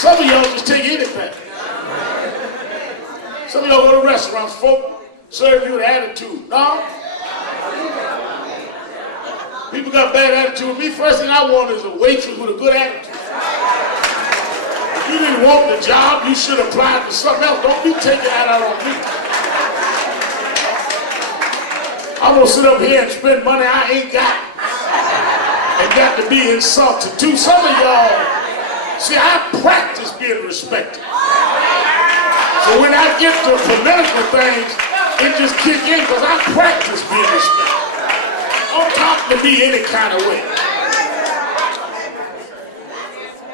Some of y'all just take anything. Some of y'all go to restaurants, folk serve you with attitude. No? People got bad attitude with me. First thing I want is a waitress with a good attitude. If you didn't want the job, you should apply for something else. Don't be taking that out on me. I'm gonna sit up here and spend money I ain't got and got to be insulted too. Some of y'all, see, I practice being respected. So when I get to political things, it just kick in because I practice being respected. Don't talk to me any kind of way.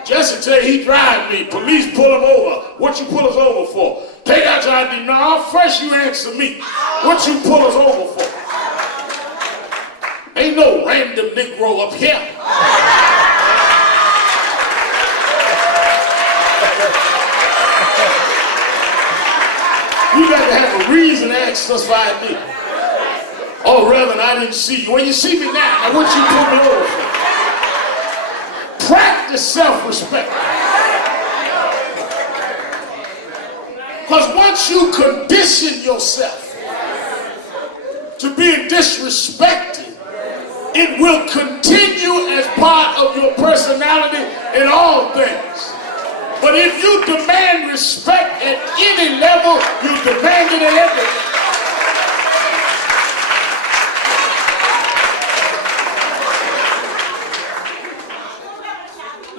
Jesse tell you he drive me. Police pull him over. What you pull us over for? Take out your ID. No, first you answer me. What you pull us over for? Ain't no random Negro up here. You got to have a reason to ask us for ID. Oh, Reverend, I didn't see you. Well, you see me now. Now, what you pull me over for? Practice self-respect. Because once you condition yourself to being disrespected, it will continue as part of your personality in all things. But if you demand respect at any level, you demand it at everything.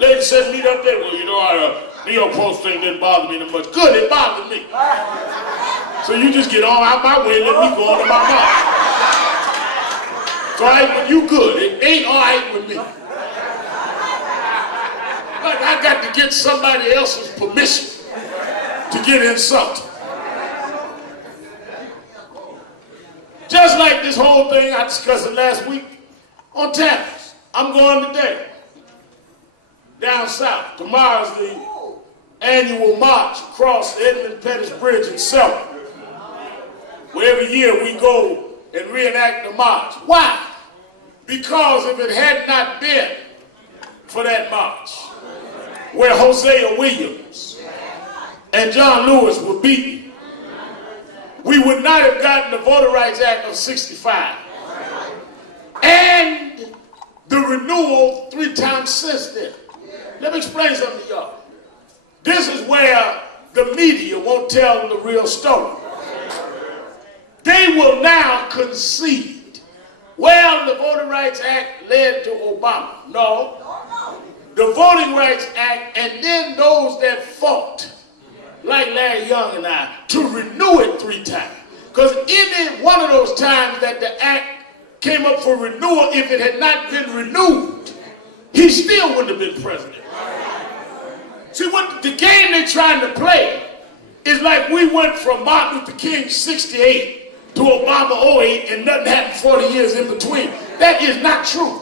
Lady said, meet up there. Well, you know, New York Post thing didn't bother me that much. Good, it bothered me. So you just get on out my way and let me go on to my mouth. It's all right with you, good. It ain't all right with me. Like I got to get somebody else's permission to get insulted. Just like this whole thing I discussed it last week on tablets. I'm going today. Down south. Tomorrow's the annual march across the Edmund Pettus Bridge in Selma, where every year we go and reenact the march. Why? Because if it had not been for that march, where Hosea Williams and John Lewis were beaten, we would not have gotten the Voting Rights Act of '65 and the renewal 3 times since then. Let me explain something to y'all. This is where the media won't tell the real story. They will now concede, well, the Voting Rights Act led to Obama. No. The Voting Rights Act and then those that fought, like Larry Young and I, to renew it 3 times. Because any one of those times that the act came up for renewal, if it had not been renewed, he still wouldn't have been president. See, what the game they're trying to play is like we went from Martin Luther King 68 to Obama 08 and nothing happened 40 years in between. That is not true.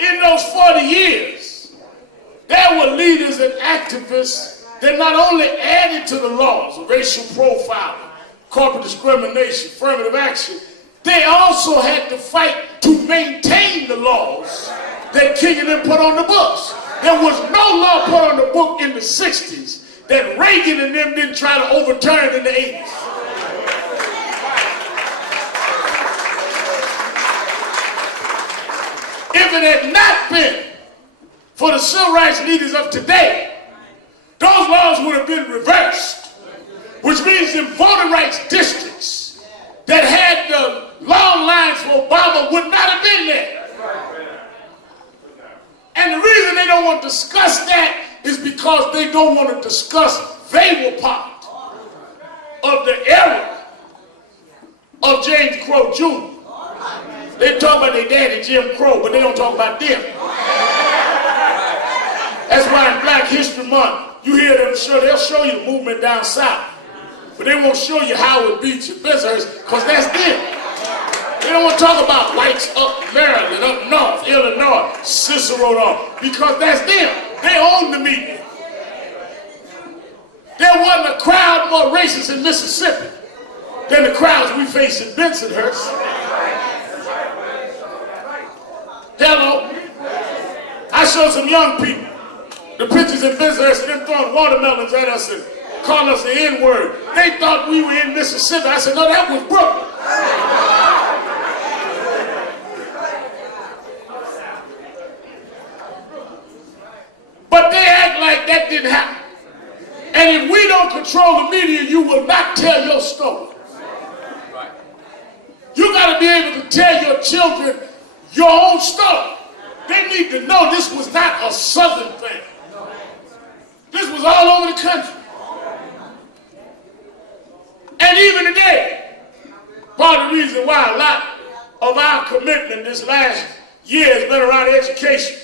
In those 40 years, there were leaders and activists that not only added to the laws of racial profiling, corporate discrimination, affirmative action, they also had to fight to maintain the laws that King and them put on the books. There was no law put on the book in the 60s that Reagan and them didn't try to overturn in the 80s. If it had not been for the civil rights leaders of today, those laws would have been reversed, which means in voting rights districts that had the long lines for Obama would not have been there. And the reason they don't want to discuss that is because they don't want to discuss they were part of the era of James Crow Jr. They talk about their daddy, Jim Crow, but they don't talk about them. That's why in Black History Month, you hear them show, they'll show you the movement down south, but they won't show you Howard Beach and Bensonhurst, because that's them. They don't want to talk about whites up Maryland, up north, Illinois, Cicero, because that's them. They own the media. There wasn't a crowd more racist in Mississippi than the crowds we face in Bensonhurst. Hello. I showed some young people The pictures in business, them throwing watermelons at us and calling us the N-word. They thought we were in Mississippi. I said, no, that was Brooklyn. But they act like that didn't happen. And if we don't control the media, you will not tell your story. You got to be able to tell your children your own story. They need to know this was not a Southern thing. This was all over the country. And even today, part of the reason why a lot of our commitment this last year has been around education,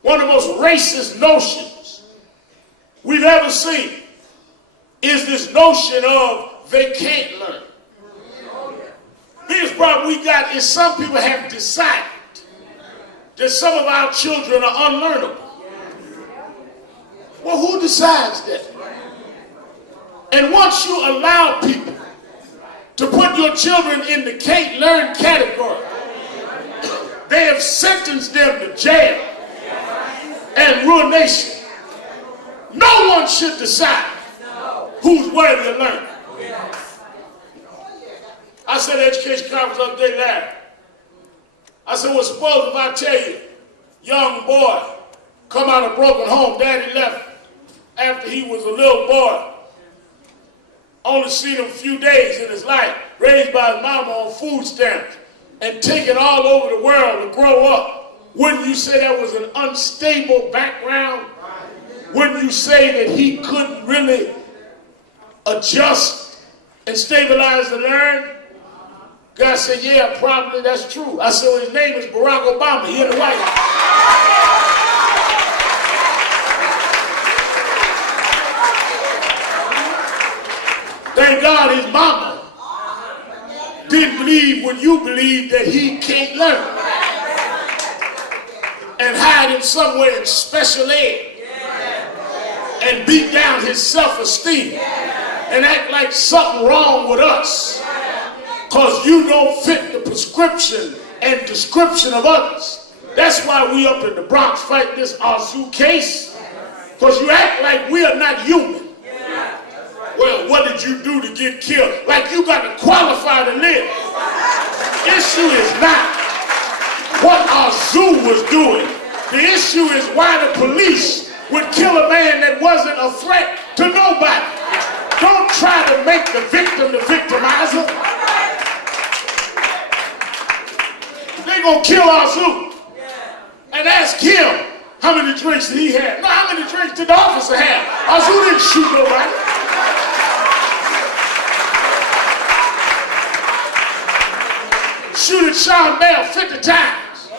one of the most racist notions we've ever seen is this notion of they can't learn. The biggest problem we got is some people have decided that some of our children are unlearnable. Well, who decides that? And once you allow people to put your children in the can't learn category, they have sentenced them to jail and ruination. No one should decide who's worthy of learning. I said at education conference the other day last, I said, well, suppose if I tell you, young boy, come out of a broken home, daddy left after he was a little boy, only seen him a few days in his life, raised by his mama on food stamps, and taken all over the world to grow up. Wouldn't you say that was an unstable background? Wouldn't you say that he couldn't really adjust and stabilize and learn? God said, yeah, probably that's true. I said, well, his name is Barack Obama. He in the White House. Thank God his mama didn't believe what you believe, that he can't learn, and hide him somewhere in special ed and beat down his self-esteem and act like something wrong with us because you don't fit the prescription and description of others. That's why we up in the Bronx fighting this Arzu case, because you act like we are not human. Well, what did you do to get killed? Like you got to qualify to live. Issue is not what Arzu was doing. The issue is why the police would kill a man that wasn't a threat to nobody. Don't try to make the victim the victimizer. They're going to kill Arzu and ask him how many drinks did he have. No, how many drinks did the officer have? Arzu didn't shoot nobody. Shoot at Sean Bell 50 times,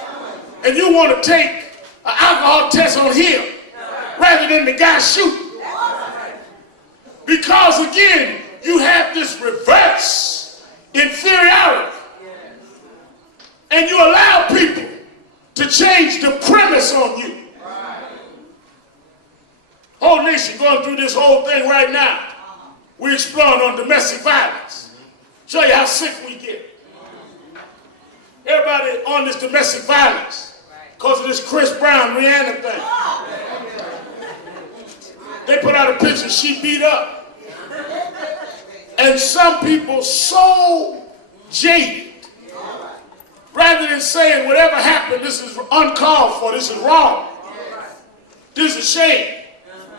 and you want to take an alcohol test on him rather than the guy shooting. Because again, you have this reverse inferiority, and you allow people to change the premise on you. Whole nation going through this whole thing right now. We're exploring on domestic violence. Show you how sick we get. Everybody on this domestic violence because of this Chris Brown, Rihanna thing. They put out a picture, she beat up. And some people so jaded, rather than saying whatever happened, this is uncalled for, this is wrong, this is a shame.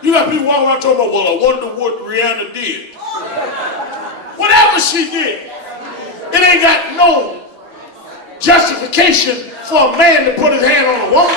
You got people walking around talking about, well, I wonder what Rihanna did. Whatever she did, it ain't got no justification for a man to put his hand on a woman.